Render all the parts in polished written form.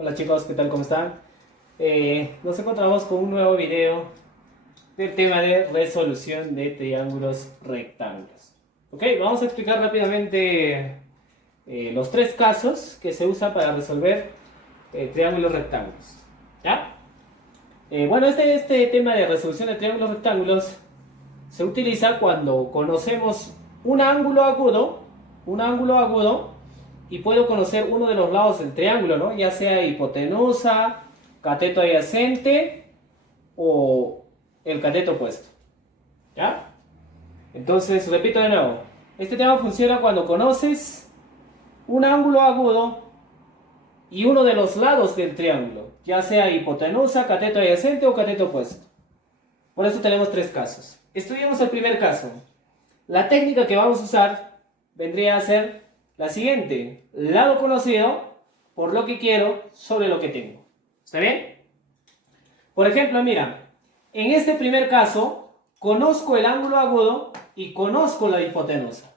Hola chicos, ¿qué tal? ¿Cómo están? Nos encontramos con un nuevo video del tema de resolución de triángulos rectángulos. Ok, vamos a explicar rápidamente los tres casos que se usan para resolver triángulos rectángulos. ¿Ya? Bueno, este tema de resolución de triángulos rectángulos se utiliza cuando conocemos un ángulo agudo y puedo conocer uno de los lados del triángulo, ¿no? Ya sea hipotenusa, cateto adyacente o el cateto opuesto. ¿Ya? Entonces, repito de nuevo. Este tema funciona cuando conoces un ángulo agudo y uno de los lados del triángulo, ya sea hipotenusa, cateto adyacente o cateto opuesto. Por eso tenemos tres casos. Estudiemos el primer caso. La técnica que vamos a usar vendría a ser la siguiente: lado conocido por lo que quiero sobre lo que tengo. ¿Está bien? Por ejemplo, mira, en este primer caso conozco el ángulo agudo y conozco la hipotenusa.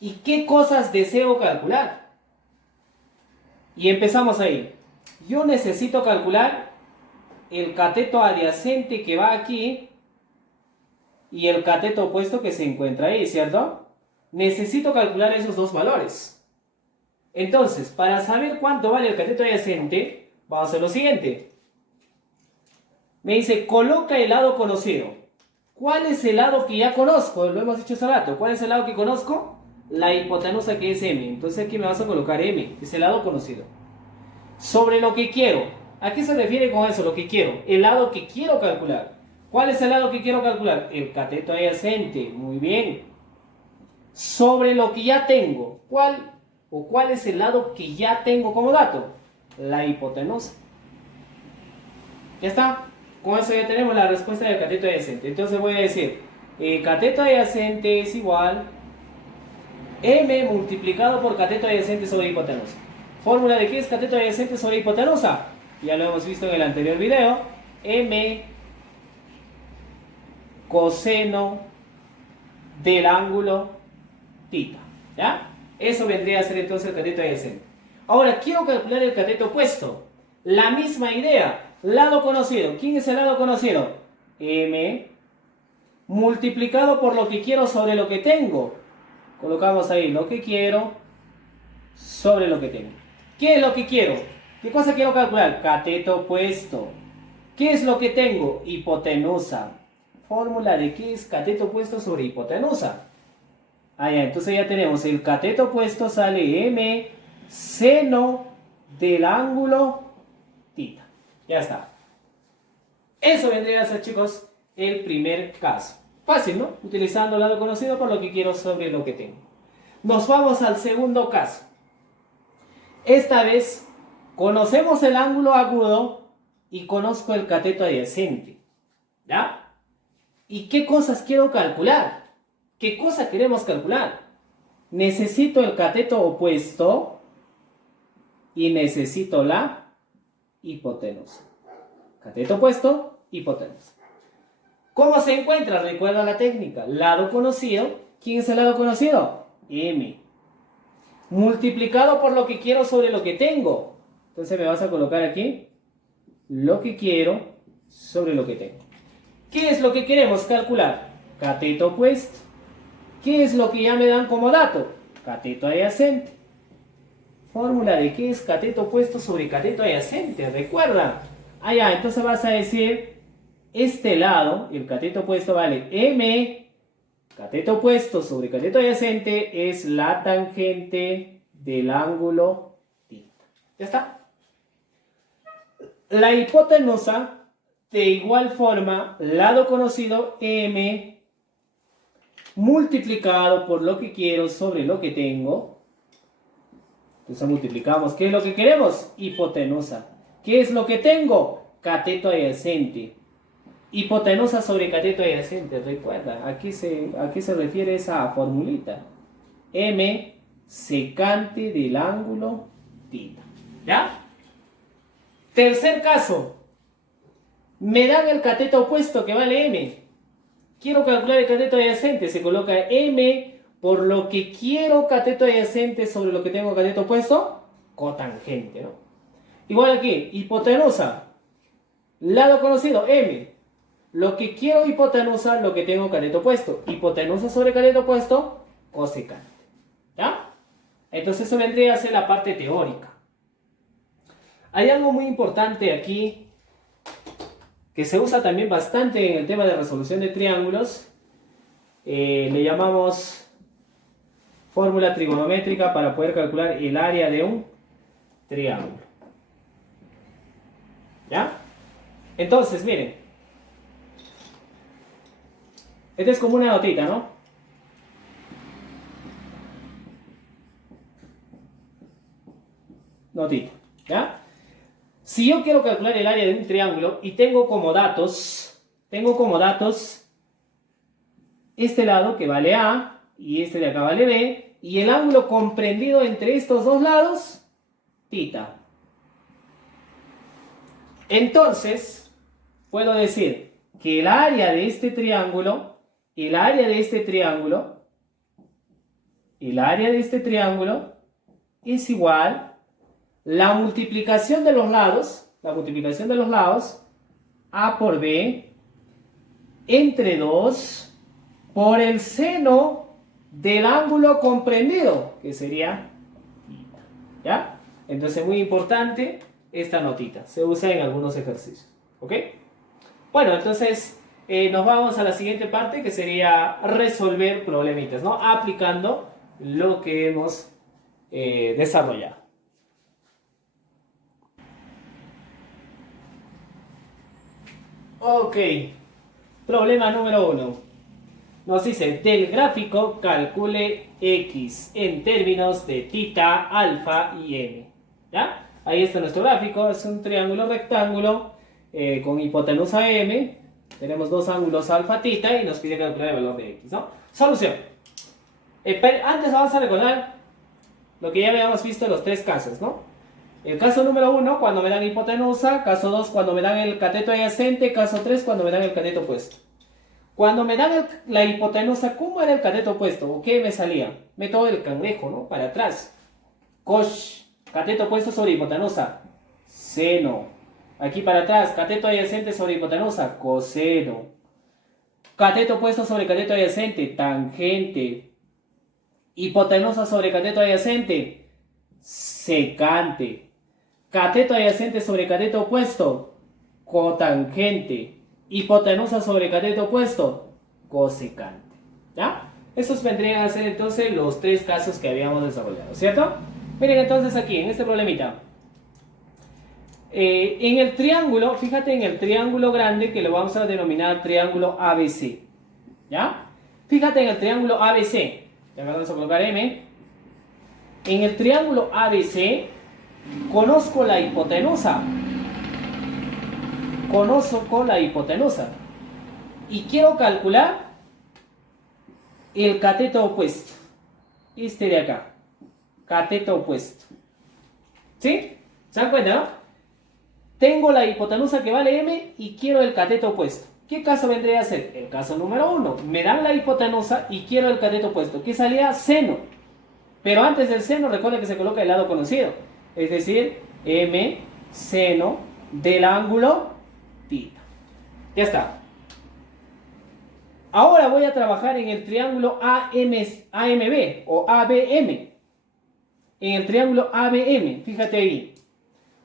¿Y qué cosas deseo calcular? Y empezamos ahí. Yo necesito calcular el cateto adyacente que va aquí y el cateto opuesto que se encuentra ahí, ¿cierto? Necesito calcular esos dos valores. Entonces, para saber cuánto vale el cateto adyacente, vamos a hacer lo siguiente. Me dice, coloca el lado conocido. ¿Cuál es el lado que ya conozco? Lo hemos dicho hace rato. ¿Cuál es el lado que conozco? La hipotenusa, que es M. Entonces aquí me vas a colocar M, que es el lado conocido. Sobre lo que quiero. ¿A qué se refiere con eso? Lo que quiero. El lado que quiero calcular. ¿Cuál es el lado que quiero calcular? El cateto adyacente. Muy bien. Sobre lo que ya tengo. ¿Cuál es el lado que ya tengo como dato? La hipotenusa. Ya está. Con eso ya tenemos la respuesta del cateto adyacente. Entonces voy a decir, cateto adyacente es igual M multiplicado por cateto adyacente sobre hipotenusa. ¿Fórmula de qué es cateto adyacente sobre hipotenusa? Ya lo hemos visto en el anterior video. M coseno del ángulo θ. ¿Ya? Eso vendría a ser entonces el cateto adyacente. Ahora quiero calcular el cateto opuesto. La misma idea. Lado conocido. ¿Quién es el lado conocido? M multiplicado por lo que quiero sobre lo que tengo. Colocamos ahí lo que quiero sobre lo que tengo. ¿Qué es lo que quiero? ¿Qué cosa quiero calcular? Cateto opuesto. ¿Qué es lo que tengo? Hipotenusa. Fórmula de qué es cateto opuesto sobre hipotenusa. Ah, ya, entonces ya tenemos el cateto opuesto, sale M seno del ángulo θ. Ya está. Eso vendría a ser, chicos, el primer caso. Fácil, ¿no? Utilizando el lado conocido por lo que quiero sobre lo que tengo. Nos vamos al segundo caso. Esta vez conocemos el ángulo agudo y conozco el cateto adyacente. ¿Ya? ¿Y qué cosas quiero calcular? ¿Qué cosa queremos calcular? Necesito el cateto opuesto y necesito la hipotenusa. Cateto opuesto, hipotenusa. ¿Cómo se encuentra? Recuerda la técnica. Lado conocido. ¿Quién es el lado conocido? M. Multiplicado por lo que quiero sobre lo que tengo. Entonces me vas a colocar aquí lo que quiero sobre lo que tengo. ¿Qué es lo que queremos calcular? Cateto opuesto. ¿Qué es lo que ya me dan como dato? Cateto adyacente. Fórmula de qué es cateto opuesto sobre cateto adyacente. Recuerda. Ah, ya, entonces vas a decir, este lado, el cateto opuesto vale M, cateto opuesto sobre cateto adyacente es la tangente del ángulo θ. ¿Ya está? La hipotenusa, de igual forma, lado conocido M multiplicado por lo que quiero sobre lo que tengo. Entonces multiplicamos. ¿Qué es lo que queremos? Hipotenusa. ¿Qué es lo que tengo? Cateto adyacente. Hipotenusa sobre cateto adyacente. Recuerda, aquí se refiere esa formulita. M secante del ángulo θ. ¿Ya? Tercer caso. Me dan el cateto opuesto que vale M. Quiero calcular el cateto adyacente. Se coloca M por lo que quiero cateto adyacente sobre lo que tengo cateto opuesto. Cotangente, ¿no? Igual aquí, hipotenusa. Lado conocido, M. Lo que quiero hipotenusa, lo que tengo cateto opuesto. Hipotenusa sobre cateto opuesto, cosecante. ¿Ya? Entonces eso vendría a ser la parte teórica. Hay algo muy importante aquí que se usa también bastante en el tema de resolución de triángulos. Le llamamos fórmula trigonométrica para poder calcular el área de un triángulo. ¿Ya? Entonces, miren. Esta es como una notita, ¿no? Notita, ¿ya? Si yo quiero calcular el área de un triángulo y tengo como datos este lado que vale A y este de acá vale B y el ángulo comprendido entre estos dos lados, tita. Entonces, puedo decir que el área de este triángulo es igual la multiplicación de los lados, A por B, entre 2 por el seno del ángulo comprendido, que sería θ. ¿Ya? Entonces, muy importante esta notita. Se usa en algunos ejercicios. ¿Ok? Bueno, entonces nos vamos a la siguiente parte, que sería resolver problemitas, ¿no? Aplicando lo que hemos desarrollado. Ok, problema número 1. Nos dice, del gráfico calcule X en términos de tita, alfa y m. ¿Ya? Ahí está nuestro gráfico, es un triángulo rectángulo con hipotenusa m. Tenemos dos ángulos alfa, tita y nos pide calcular el valor de X, ¿no? Solución. Antes vamos a recordar lo que ya habíamos visto en los tres casos, ¿no? El caso número 1, cuando me dan hipotenusa. Caso 2, cuando me dan el cateto adyacente. Caso 3, cuando me dan el cateto opuesto. Cuando me dan la hipotenusa, ¿cómo era el cateto opuesto? ¿O qué me salía? Método del cangrejo, ¿no? Para atrás. Cosh. Cateto opuesto sobre hipotenusa. Seno. Aquí para atrás. Cateto adyacente sobre hipotenusa. Coseno. Cateto opuesto sobre cateto adyacente. Tangente. Hipotenusa sobre cateto adyacente. Secante. Cateto adyacente sobre cateto opuesto, cotangente. Hipotenusa sobre cateto opuesto, cosecante. ¿Ya? Estos vendrían a ser entonces los tres casos que habíamos desarrollado, ¿cierto? Miren entonces aquí, en este problemita. En el triángulo, fíjate en el triángulo grande que lo vamos a denominar triángulo ABC. ¿Ya? Fíjate en el triángulo ABC. Ya vamos a colocar M. En el triángulo ABC conozco la hipotenusa. Y quiero calcular el cateto opuesto. Este de acá. Cateto opuesto. ¿Sí? ¿Se dan cuenta, no? Tengo la hipotenusa que vale M y quiero el cateto opuesto. ¿Qué caso vendría a ser? El caso número 1. Me dan la hipotenusa y quiero el cateto opuesto. ¿Qué salía? Seno. Pero antes del seno, recuerda que se coloca el lado conocido. Es decir, M seno del ángulo tita. Ya está. Ahora voy a trabajar en el triángulo AMB o ABM. En el triángulo ABM, fíjate ahí.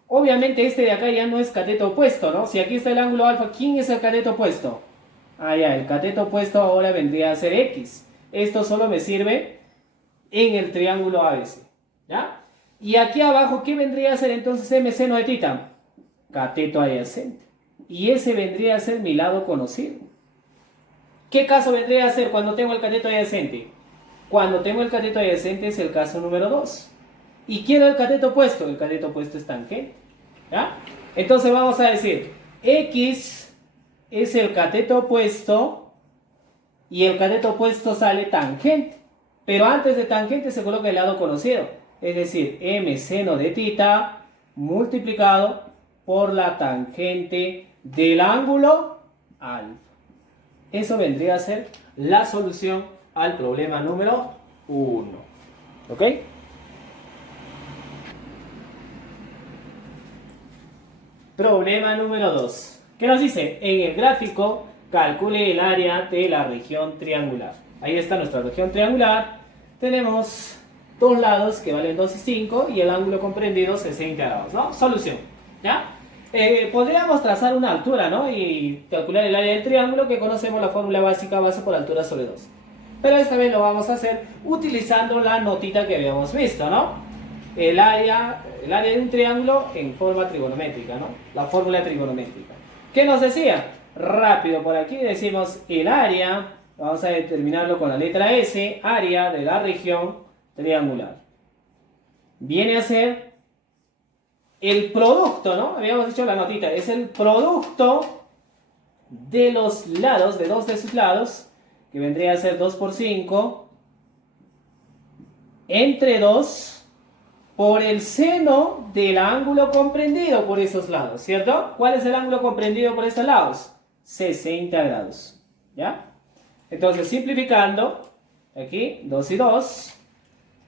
Obviamente este de acá ya no es cateto opuesto, ¿no? Si aquí está el ángulo alfa, ¿quién es el cateto opuesto? Ah, ya, el cateto opuesto ahora vendría a ser X. Esto solo me sirve en el triángulo ABC, ¿ya? Y aquí abajo, ¿qué vendría a ser entonces M seno de tita? Cateto adyacente. Y ese vendría a ser mi lado conocido. ¿Qué caso vendría a ser cuando tengo el cateto adyacente? Cuando tengo el cateto adyacente es el caso número 2. ¿Y quiero el cateto opuesto? El cateto opuesto es tangente, ¿ya? Entonces vamos a decir, X es el cateto opuesto y el cateto opuesto sale tangente. Pero antes de tangente se coloca el lado conocido. Es decir, M seno de tita multiplicado por la tangente del ángulo alfa. Eso vendría a ser la solución al problema número 1. ¿Ok? Problema número 2. ¿Qué nos dice? En el gráfico, calcule el área de la región triangular. Ahí está nuestra región triangular. Tenemos dos lados que valen 2 y 5 y el ángulo comprendido 60 grados, ¿no? Solución, ¿ya? Podríamos trazar una altura, ¿no? Y calcular el área del triángulo, que conocemos la fórmula básica base por altura sobre 2. Pero esta vez lo vamos a hacer utilizando la notita que habíamos visto, ¿no? El área de un triángulo en forma trigonométrica, ¿no? La fórmula trigonométrica. ¿Qué nos decía? Rápido, por aquí decimos el área, vamos a determinarlo con la letra S, área de la región triangular. Viene a ser el producto, ¿no? Habíamos dicho la notita, es el producto de los lados, de dos de sus lados, que vendría a ser 2 por 5, entre 2, por el seno del ángulo comprendido por esos lados, ¿cierto? ¿Cuál es el ángulo comprendido por estos lados? 60 grados, ¿ya? Entonces, simplificando, aquí 2 y 2,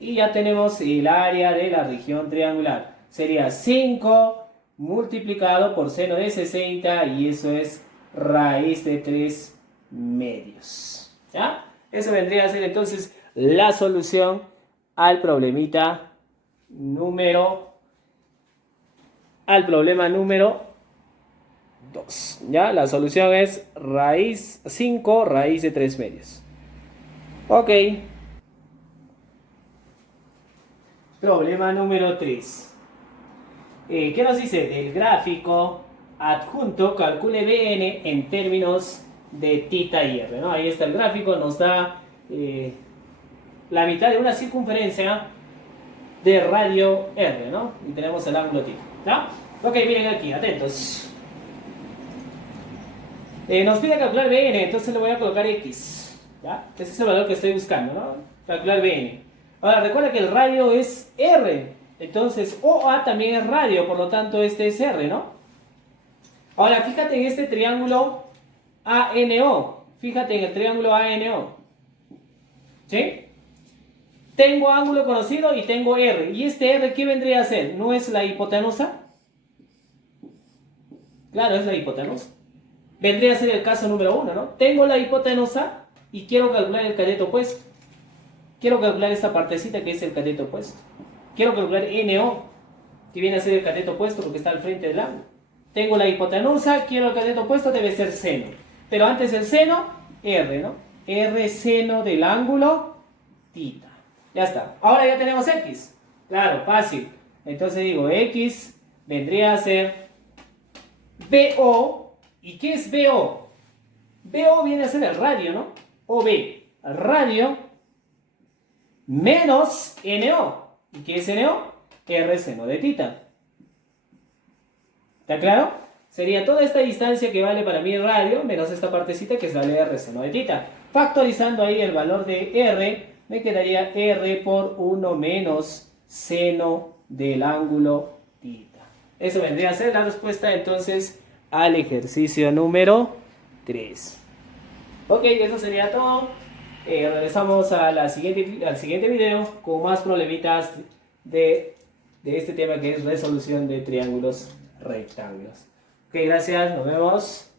y ya tenemos el área de la región triangular. Sería 5 multiplicado por seno de 60, y eso es raíz de 3 medios, ¿ya? Eso vendría a ser entonces la solución al problema número 2. ¿Ya? La solución es raíz 5, raíz de 3 medios. Ok. Problema número 3. ¿Qué nos dice? Del gráfico adjunto, calcule BN en términos de θ y R, ¿no? Ahí está el gráfico, nos da la mitad de una circunferencia de radio R, ¿no? Y tenemos el ángulo θ, ¿ya? Ok, miren aquí, atentos. Nos pide calcular BN, entonces le voy a colocar X, ¿ya? Ese es el valor que estoy buscando, ¿no? Calcular BN. Ahora, recuerda que el radio es R, entonces OA también es radio, por lo tanto este es R, ¿no? Ahora, fíjate en este triángulo ANO. Fíjate en el triángulo ANO. ¿Sí? Tengo ángulo conocido y tengo R. ¿Y este R qué vendría a ser? ¿No es la hipotenusa? Claro, es la hipotenusa. Vendría a ser el caso número 1, ¿no? Tengo la hipotenusa y quiero calcular el cateto opuesto. Quiero calcular esta partecita que es el cateto opuesto. Quiero calcular NO, que viene a ser el cateto opuesto porque está al frente del ángulo. Tengo la hipotenusa, quiero el cateto opuesto, debe ser seno. Pero antes el seno, R, ¿no? R seno del ángulo θ. Ya está. Ahora ya tenemos X. Claro, fácil. Entonces digo, X vendría a ser BO. ¿Y qué es BO? BO viene a ser el radio, ¿no? OB. El radio menos NO. ¿Y qué es NO? R seno de θ. ¿Está claro? Sería toda esta distancia que vale para mí el radio menos esta partecita que sale R seno de θ. Factorizando ahí el valor de R, me quedaría R por 1 menos seno del ángulo θ. Eso vendría a ser la respuesta entonces al ejercicio número 3. Ok, eso sería todo. Regresamos al siguiente video con más problemitas de este tema que es resolución de triángulos rectángulos. Ok, gracias, nos vemos.